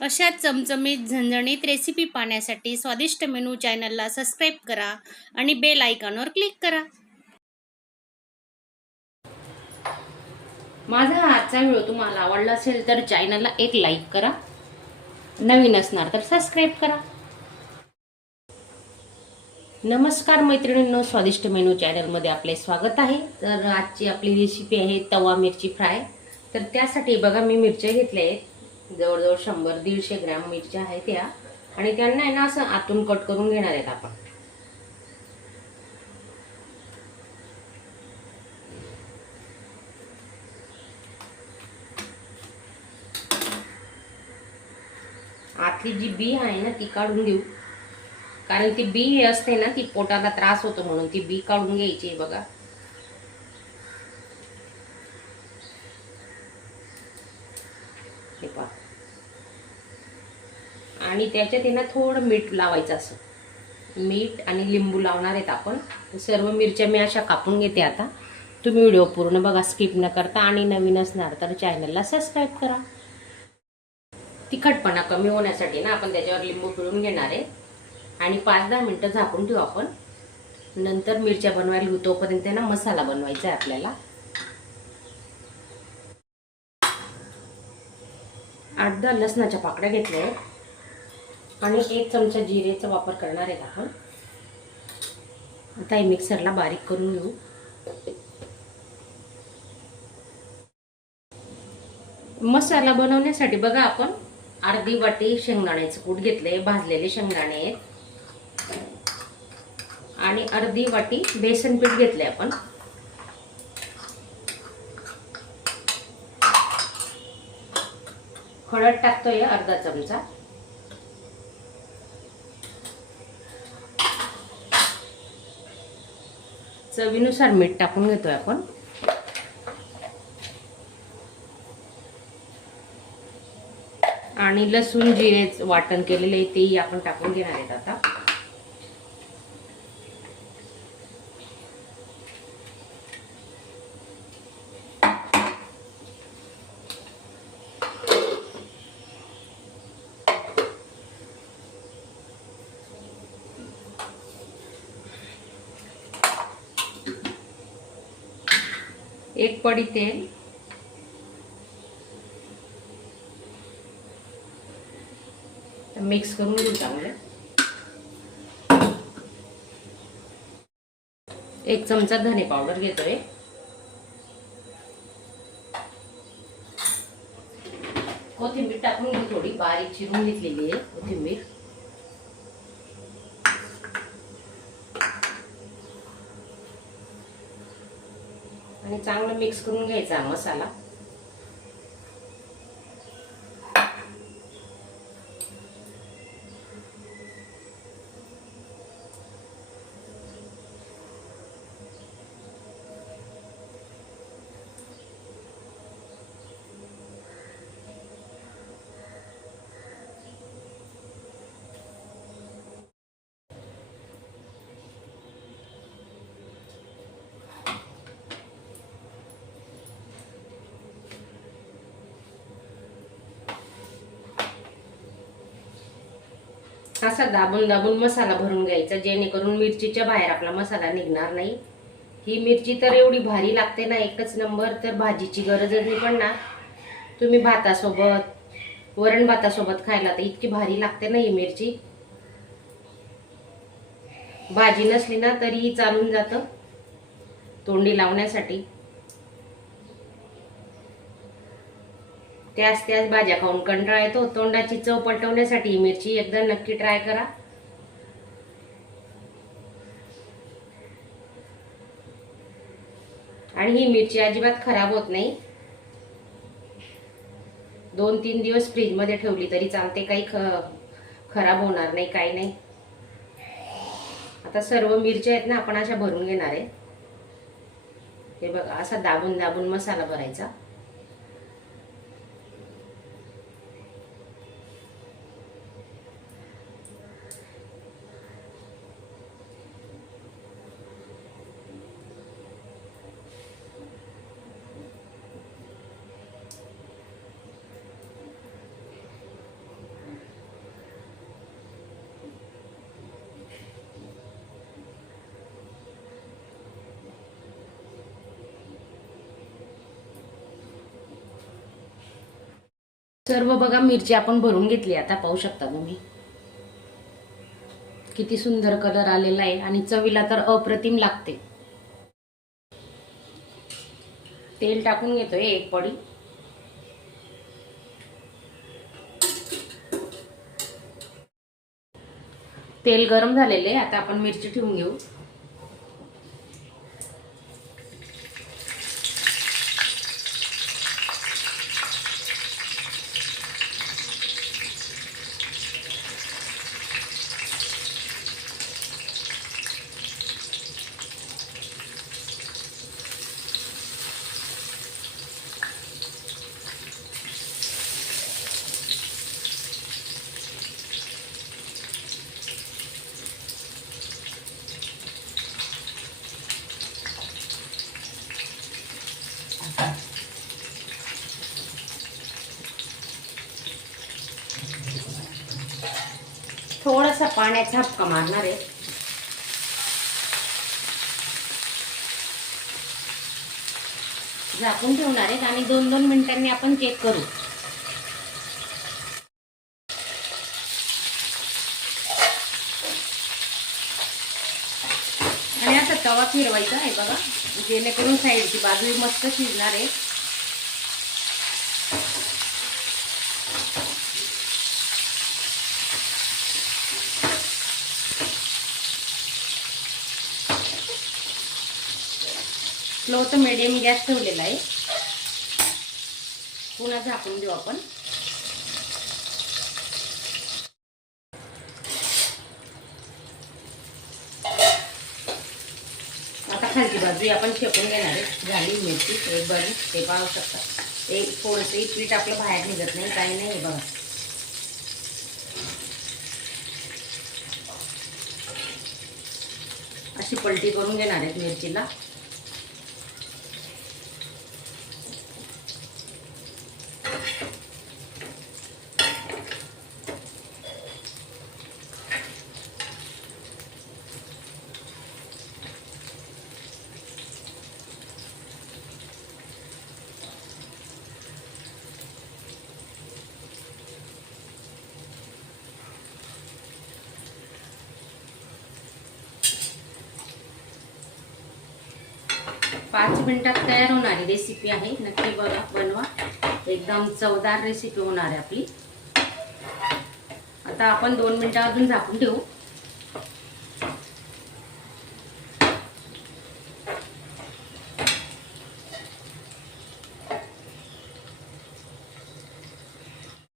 अशा चमचमीत झणझणीत रेसिपी पाहण्यासाठी स्वादिष्ट मेनू चॅनलला सबस्क्राईब करा आणि बेल आयकॉनवर क्लिक करा. माझा आजचा व्हिडिओ तुम्हाला आवडला असेल तर चॅनलला एक लाईक करा, नवीन असणार तर सबस्क्राईब करा. नमस्कार मैत्रिणींनो, स्वादिष्ट मेनू चॅनलमध्ये आपले स्वागत आहे. तर आजची आपली रेसिपी आहे तवा मिरची फ्राय. तर त्यासाठी बघा मी मिरच्या घेतल्या आहेत, जवळजवळ 100-150 ग्रॅम मिरच्या आहेत त्या, आणि त्यांना आहे ना असं आतून कट करून घेणार आहेत आपण. आतली जी बी आहे ना ती काढून घेऊ, कारण ती बी असते ना ती पोटाला त्रास होतो, म्हणून ती बी काढून घ्यायची. बघा हे पहा, आणि त्याच्यात आहे ना थोडं मीठ लावायचं, असं मीठ आणि लिंबू लावणार आहेत आपण. सर्व मिरच्या मी अशा कापून घेते. आता तुम्ही व्हिडिओ पूर्ण बघा, स्किप न करता, आणि नवीन असणार तर चॅनलला सबस्क्राईब करा. तिखटपणा कमी होण्यासाठी ना आपण त्याच्यावर लिंबू पिळून घेणार आहे आणि 5-10 मिनिटं झाकून ठेवू आपण. नंतर मिरच्या बनवायला घेऊ, तोपर्यंत ना मसाला बनवायचा आहे आपल्याला. 8-10 लसणाच्या पाकळ्या घेतल्या आहेत आणि 1 चमचा जिरेचा वापर करणार आहेत आपण. आता हे मिक्सरला बारीक करून घेऊ. मसाला बनवण्यासाठी बघा आपण अर्धी वाटी शेंगदाण्याचे कूट घेतले, भाजलेले शेंगदाणे आहेत, आणि अर्धी वाटी बेसन पीठ घेतले आपण. हळद टाकतोय अर्धा चमचा. चवीनुसार मीठ टाकून घेतोय आपण. आणि लसूण जिरे वाटण केलेले तेही आपण टाकून घेणार आहेत आता. एक पडी तेल, मिक्स करून घेऊ चांगलं. 1 चमचा धने पावडर घेतोय. कोथिंबीर टाकून घेऊ, थोडी बारीक चिरून घेतलेली आहे कोथिंबीर. आणि चांगलं मिक्स करून घ्यायचा मसाला. असा दाबून दाबून मसाला भरून घ्यायचा, जेणेकरून मिरचीच्या बाहेर आपला मसाला निघणार नाही. ही मिरची तर एवढी भारी लागते ना, एकच नंबर. तर भाजीची गरजच नाही पडणार. तुम्ही भातासोबत, वरण भातासोबत खायला तर इतकी भारी लागते ना ही मिरची. भाजी नसली ना तरीही चालून जातं तोंडी लावण्यासाठी. त्याच भाज्या खाऊन कंटाळा येतो. तोंडाची चव पलटवण्यासाठी ही मिरची एकदा नक्की ट्राय करा. आणि ही मिरची अजिबात खराब होत नाही. 2-3 दिवस फ्रीज मध्ये ठेवली तरी चालते, काही खराब होणार नाही, काही नाही. आता सर्व मिरच्या आहेत ना आपण अशा भरून घेणार आहे. हे बघा, असा दाबून दाबून मसाला भरायचा. सर्व बघा मिरची आपण भरून घेतली. आता पाहू शकता तुम्ही किती सुंदर कलर आलेला आहे आणि चवीला तर अप्रतिम लागते. तेल टाकून घेतोय 1 पडी. तेल गरम झालेले. आता आपण मिरची ठेवून घेऊ. थोडासा पाण्याचा हपका मारणार आहे. झाकून ठेवणार आहे आणि 2-2 मिनिटांनी आपण चेक करू. आणि आता तवा फिरवायचा आहे बघा, जेणेकरून साईडची बाजू मस्त शिजणार आहे. स्लो तर मीडियम गॅस ठेवलेला आहे. पुन्हा झाकून देऊ आपण. आता खालची बाजू आपण शेकून घेणार आहे. झाली मिरची एक बाजू, ते पाहू शकता. एक थोडंसंही पीठ आपलं बाहेर निघत नाही, काही नाही. हे बघा अशी पलटी करून घेणार आहेत मिरचीला. पाच मिनिटात तयार होणारी रेसिपी आहे. नक्की बघा, बनवा. एकदम चवदार रेसिपी होणार आहे आपली. आता आपण 2 मिनिटं अजून झाकून ठेवू.